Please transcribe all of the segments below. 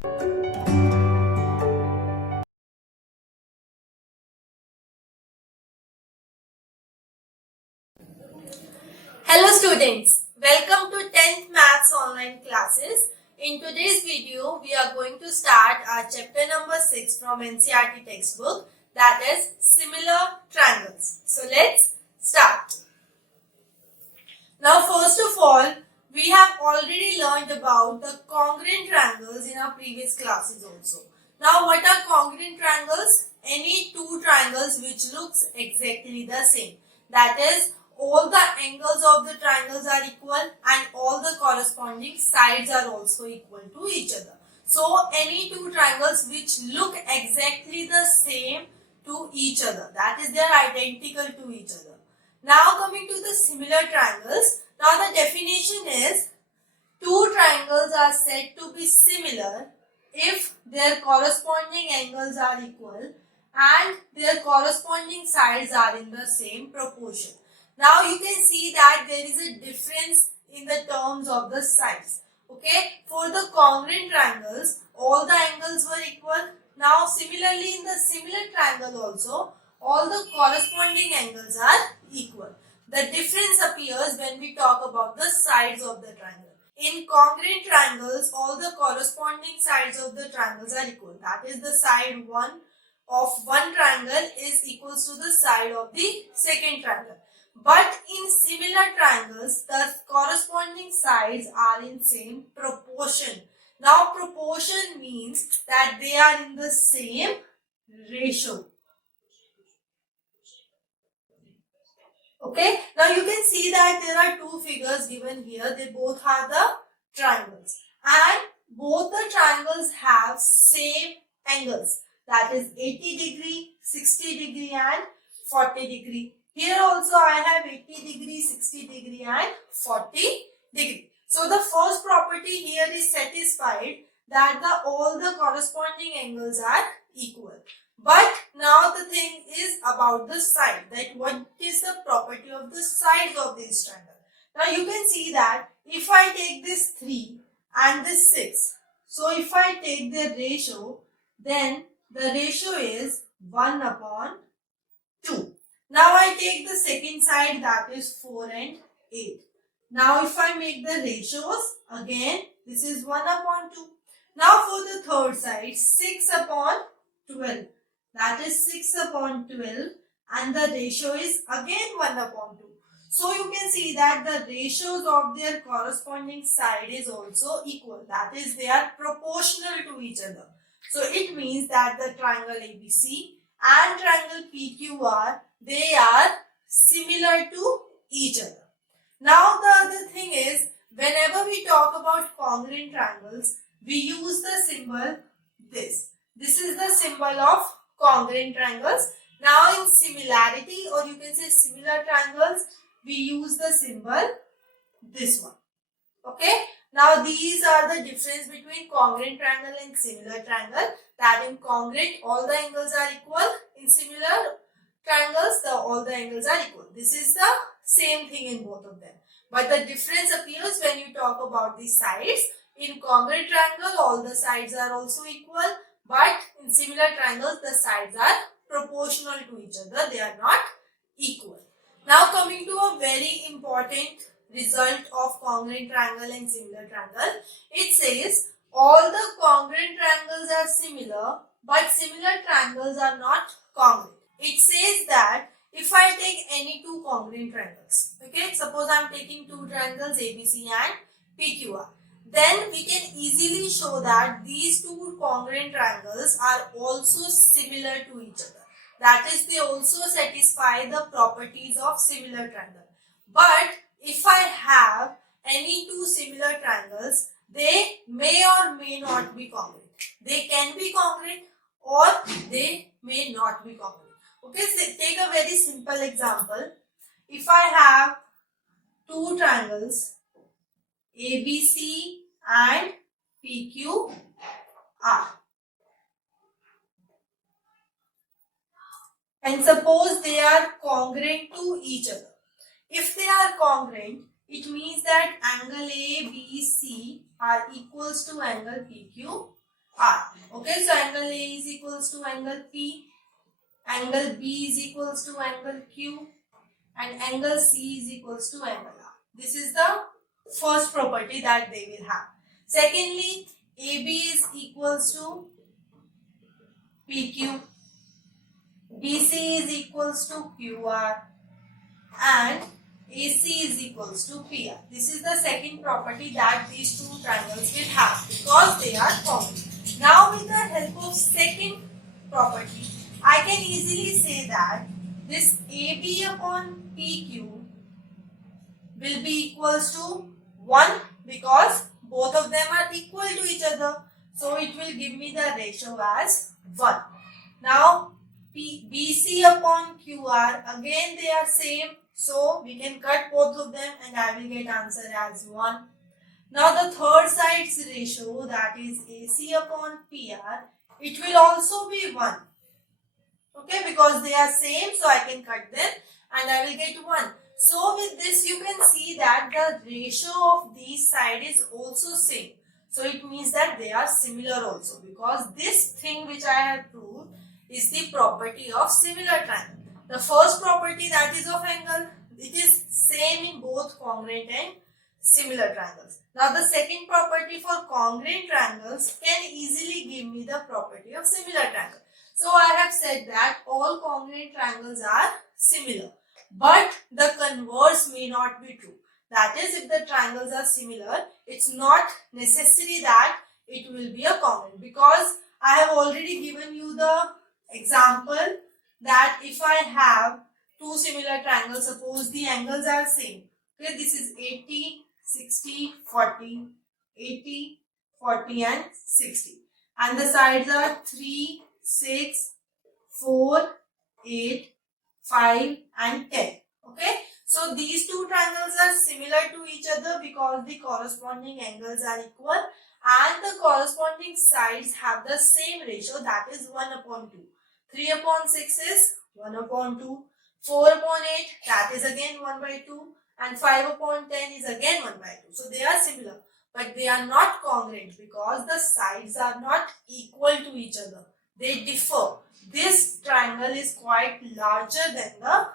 Hello students, welcome to 10th Maths online classes. In today's video, we are going to start our chapter number 6 from NCERT textbook, that is similar triangles. So let's start. Now first of all, we have already learned about the congruent triangles in our previous classes also. Now what are congruent triangles? Any two triangles which looks exactly the same. That is, all the angles of the triangles are equal and all the corresponding sides are also equal to each other. So any two triangles which look exactly the same to each other, that is, they are identical to each other. Now coming to the similar triangles. Now the definition is, two triangles are said to be similar if their corresponding angles are equal and their corresponding sides are in the same proportion. Now you can see that there is a difference in the terms of the sides. Okay, for the congruent triangles, all the angles were equal. Now similarly in the similar triangle also, all the corresponding angles are equal. The difference appears when we talk about the sides of the triangle. In congruent triangles, all the corresponding sides of the triangles are equal. That is, the side 1 of one triangle is equals to the side of the second triangle. But in similar triangles, the corresponding sides are in same proportion. Now proportion means that they are in the same ratio. Okay, now you can see that there are two figures given here. They both are the triangles and both the triangles have same angles, that is 80 degree, 60 degree and 40 degree. Here also I have 80 degree, 60 degree and 40 degree. So the first property here is satisfied, that all the corresponding angles are equal. But now the thing is about the side, that what is the property of the sides of this triangle. Now you can see that if I take this 3 and this 6, so if I take their ratio, then the ratio is 1 upon 2. Now I take the second side, that is 4 and 8. Now if I make the ratios, again this is 1 upon 2. Now for the third side, 6 upon 12. That is 6 upon 12 and the ratio is again 1 upon 2. So you can see that the ratios of their corresponding side is also equal. That is, they are proportional to each other. So it means that the triangle ABC and triangle PQR, they are similar to each other. Now the other thing is, whenever we talk about congruent triangles, we use the symbol this. This is the symbol of congruent triangles. Now in similarity, or you can say similar triangles, we use the symbol this one. Okay. Now these are the difference between congruent triangle and similar triangle. That in congruent all the angles are equal. In similar triangles, all the angles are equal. This is the same thing in both of them. But the difference appears when you talk about the sides. In congruent triangle, all the sides are also equal. But in similar triangles, the sides are proportional to each other. They are not equal. Now coming to a very important result of congruent triangle and similar triangle. It says all the congruent triangles are similar, but similar triangles are not congruent. It says that if I take any two congruent triangles, okay, suppose I am taking two triangles ABC and PQR, then we can easily show that these two congruent triangles are also similar to each other. That is, they also satisfy the properties of similar triangle. But if I have any two similar triangles, they may or may not be congruent. They can be congruent or they may not be congruent. Okay, so take a very simple example. If I have two triangles ABC and PQR, and suppose they are congruent to each other. If they are congruent, it means that angle ABC are equals to angle PQ Okay, so angle A is equals to angle P, angle B is equals to angle Q, and angle C is equals to angle R. This is the first property that they will have. Secondly, AB is equals to PQ, BC is equals to QR, and AC is equals to PR. This is the second property that these two triangles will have because they are congruent. Now with the help of second property, I can easily say that this AB upon PQ will be equals to 1 because both of them are equal to each other. So it will give me the ratio as 1. Now BC upon QR, again they are same. So we can cut both of them and I will get answer as 1. Now the third side's ratio, that is AC upon PR, it will also be 1. Okay, because they are same, so I can cut them and I will get 1. So with this you can see that the ratio of these side is also same. So it means that they are similar also because this thing which I have proved is the property of similar triangle. The first property, that is of angle, it is same in both congruent and similar triangles. Now the second property for congruent triangles can easily give me the property of similar triangle. So I have said that all congruent triangles are similar, but the converse may not be true. That is, if the triangles are similar, it's not necessary that it will be a congruent, because I have already given you the example that if I have two similar triangles, suppose the angles are same. Okay, this is 80, 60, 40, 80, 40 and 60. And the sides are 3, 6, 4, 8, 5 and 10. Okay. So these two triangles are similar to each other because the corresponding angles are equal and the corresponding sides have the same ratio, that is 1 upon 2. 3 upon 6 is 1 upon 2. 4 upon 8, that is again 1 by 2. And 5 upon 10 is again 1 by 2. So they are similar, but they are not congruent because the sides are not equal to each other. They differ. This triangle is quite larger than the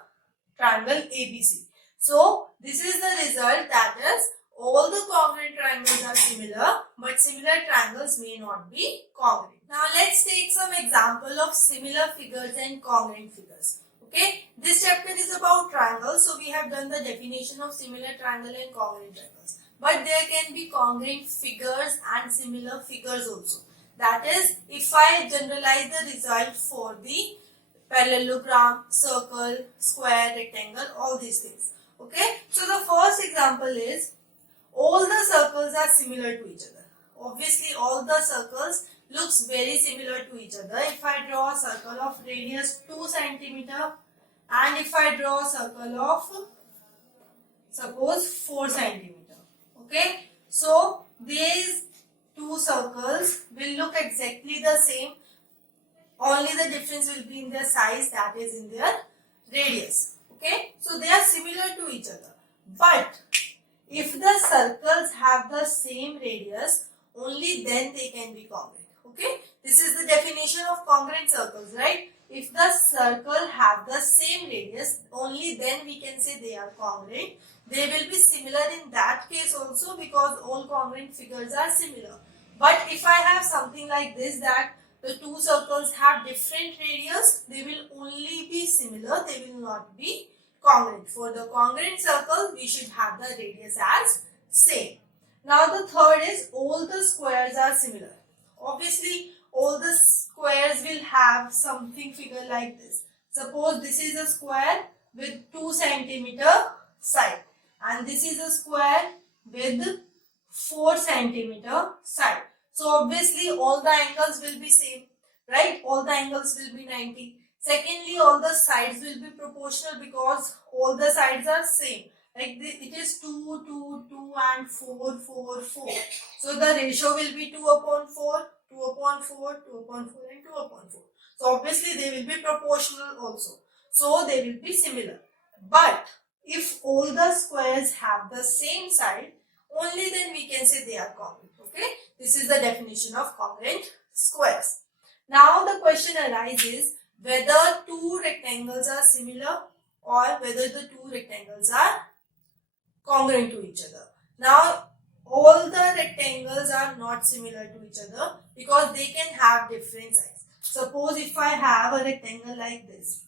triangle ABC. So this is the result, that is, all the congruent triangles are similar, but similar triangles may not be congruent. Now let's take some example of similar figures and congruent figures. Okay, this chapter is about triangles, so we have done the definition of similar triangle and congruent triangles. But there can be congruent figures and similar figures also. That is, if I generalize the result for the parallelogram, circle, square, rectangle, all these things. Okay, so the first example is all the circles are similar to each other. Obviously, all the circles looks very similar to each other. If I draw a circle of radius 2 cm and if I draw a circle of suppose 4 cm. Okay, so these two circles will look exactly the same. Only the difference will be in their size, that is in their radius. Okay, so they are similar to each other. But if the circles have the same radius, only then they can be congruent. Okay, this is the definition of congruent circles, right? If the circle have the same radius, only then we can say they are congruent. They will be similar in that case also because all congruent figures are similar. But if I have something like this, that the two circles have different radius, they will only be similar, they will not be congruent. For the congruent circle, we should have the radius as same. Now the third is all the squares are similar. Obviously, all the squares will have something figure like this. Suppose this is a square with 2 cm side and this is a square with 4 cm side. So obviously all the angles will be same, right? All the angles will be 90. Secondly, all the sides will be proportional because all the sides are same. Like it is 2, 2, 2 and 4, 4, 4. So the ratio will be 2 upon 4, 2 upon 4, 2 upon 4 and 2 upon 4. So obviously they will be proportional also. So they will be similar. But if all the squares have the same side, only then we can say they are congruent. Okay, this is the definition of congruent squares. Now the question arises whether two rectangles are similar or whether the two rectangles are congruent to each other. Now all the rectangles are not similar to each other because they can have different sides. Suppose if I have a rectangle like this,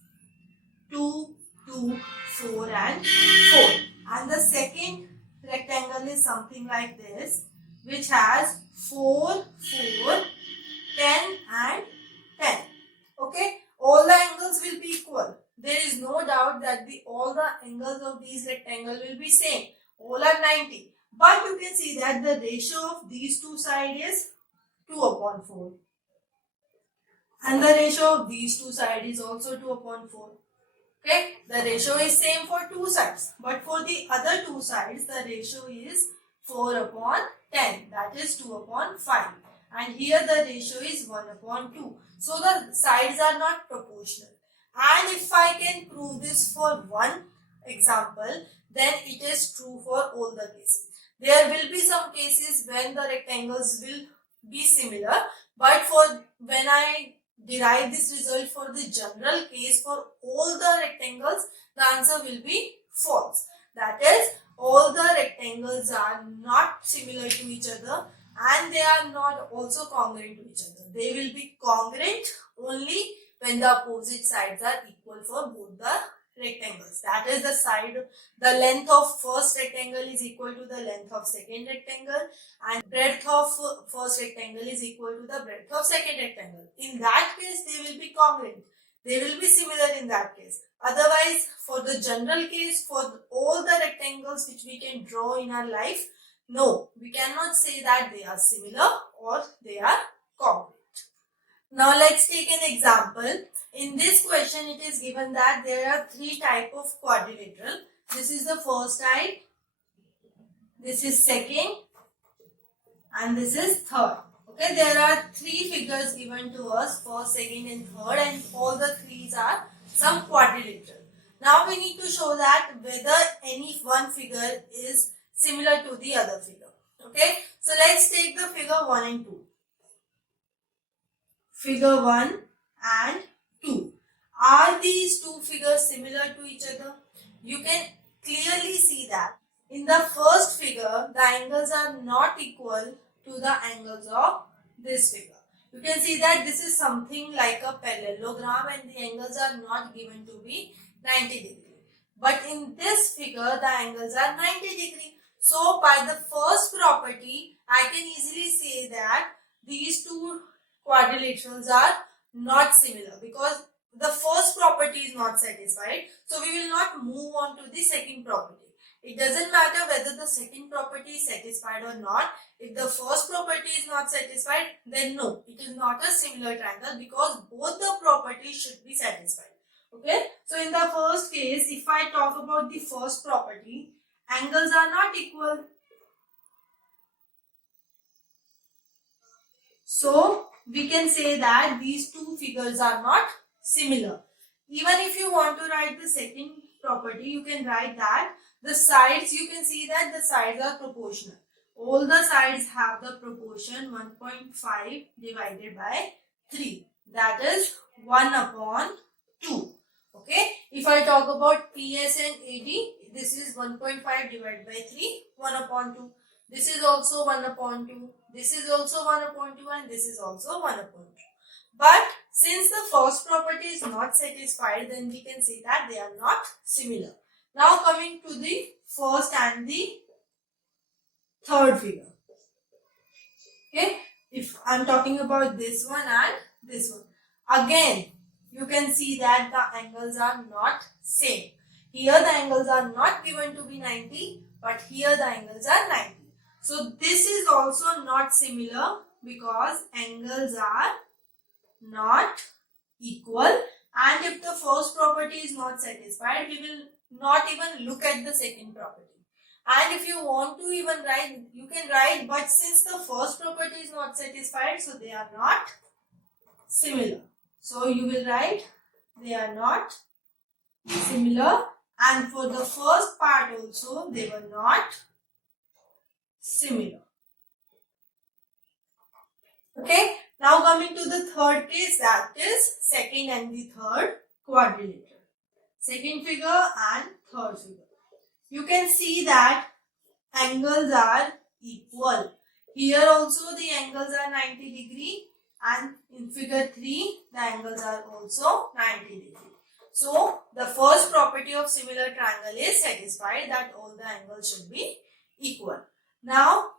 2, 2, 4 and 4, and the second rectangle is something like this which has 4, 4, 10 and 10. Okay, all the angles will be equal. There is no doubt that all the angles of these rectangles will be same. All are 90. But you can see that the ratio of these two sides is 2 upon 4. And the ratio of these two sides is also 2 upon 4. Okay, the ratio is same for two sides. But for the other two sides, the ratio is 4 upon 10. That is 2 upon 5. And here the ratio is 1 upon 2. So the sides are not proportional. And if I can prove this for one example, then it is true for all the cases. There will be some cases when the rectangles will be similar, but for when I derive this result for the general case for all the rectangles, the answer will be false. That is, all the rectangles are not similar to each other and they are not also congruent to each other. They will be congruent only when the opposite sides are equal for both the rectangles. That is, the length of first rectangle is equal to the length of second rectangle and breadth of first rectangle is equal to the breadth of second rectangle. In that case, they will be congruent. They will be similar in that case. Otherwise, for the general case, for all the rectangles which we can draw in our life, no, we cannot say that they are similar or they are congruent. Now let's take an example. In this question, it is given that there are three types of quadrilateral. This is the first type, this is second, and this is third. Okay, there are three figures given to us, first, second and third, and all the threes are some quadrilateral. Now we need to show that whether any one figure is similar to the other figure. Okay, so let's take the figure 1 and 2. Figure 1 and 2. Are these two figures similar to each other? You can clearly see that in the first figure, the angles are not equal to the angles of this figure. You can see that this is something like a parallelogram and the angles are not given to be 90 degree. But in this figure, the angles are 90 degree. So by the first property, I can easily say that these two quadrilaterals are not similar because the first property is not satisfied. So we will not move on to the second property. It doesn't matter whether the second property is satisfied or not. If the first property is not satisfied, then no, it is not a similar triangle because both the properties should be satisfied. Okay, so in the first case, if I talk about the first property, angles are not equal. So we can say that these two figures are not similar. Even if you want to write the second property, you can write that the sides, you can see that the sides are proportional. All the sides have the proportion 1.5 divided by 3. That is 1 upon 2. Okay. If I talk about PS and AD, this is 1.5 divided by 3, 1 upon 2. This is also 1 upon 2. This is also 1 upon 2 and this is also 1 upon 2. But since the first property is not satisfied, then we can say that they are not similar. Now coming to the first and the third figure. Okay, if I am talking about this one and this one, again you can see that the angles are not same. Here the angles are not given to be 90, but here the angles are 90. So this is also not similar because angles are not equal, and if the first property is not satisfied, we will not even look at the second property. And if you want to even write, you can write, but since the first property is not satisfied, so they are not similar. So you will write they are not similar, and for the first part also they were not similar. Okay, Now coming to the third case, that is second and the third quadrilateral. Second figure and third figure. You can see that angles are equal. Here also the angles are 90 degree, and in figure 3 the angles are also 90 degree. So the first property of similar triangle is satisfied, that all the angles should be equal. Now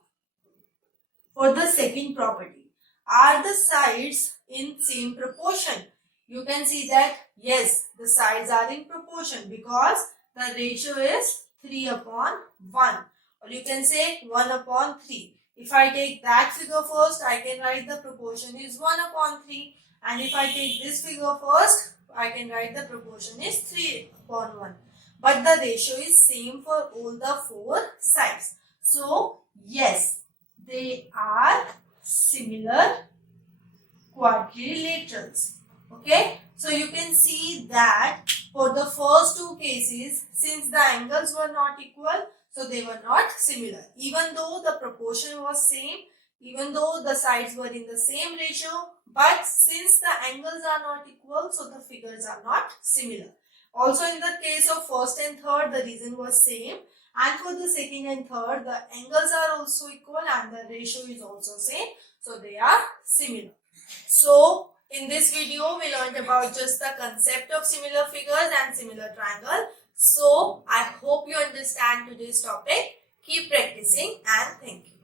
for the second property, are the sides in same proportion? You can see that yes, the sides are in proportion because the ratio is 3/1, or you can say 1/3. If I take that figure first, I can write the proportion is 1/3, and if I take this figure first, I can write the proportion is 3/1. But the ratio is same for all the four sides. So yes, they are similar quadrilaterals. Okay, so you can see that for the first two cases, since the angles were not equal, so they were not similar. Even though the proportion was same, even though the sides were in the same ratio, but since the angles are not equal, so the figures are not similar. Also in the case of first and third, the reason was same, and for the second and third, the angles are also equal and the ratio is also same, so they are similar. So in this video, we learned about just the concept of similar figures and similar triangle. So I hope you understand today's topic. Keep practicing and thank you.